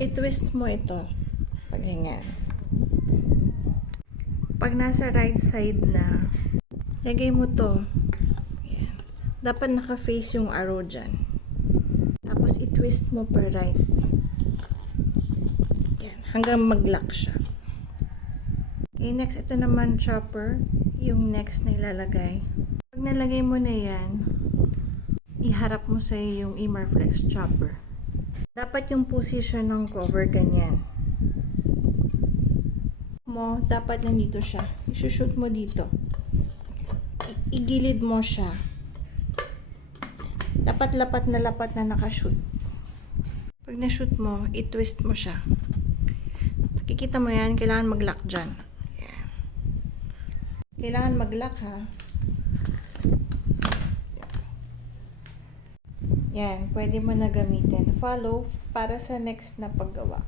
I-twist mo ito. Pag ganyan. Pag nasa right side na, lagay mo to. Ayan. Dapat naka-face yung arrow dyan. Tapos i-twist mo per right. Ayan. Hanggang mag-lock siya. Okay, next ito naman chopper. Yung next na ilalagay. Pag nalagay mo na yan, iharap mo sa yung Emarflex chopper. Dapat yung position ng cover ganyan. Dapat nandito siya. I-shoot mo dito. Igilid mo siya. Dapat lapat na nakashoot. Pag na-shoot mo, i-twist mo siya. Kikita mo yan, kailangan mag-lock dyan. Yan. Kailangan mag-lock ha. Yan, pwede mo na gamitin. Follow para sa next na paggawa.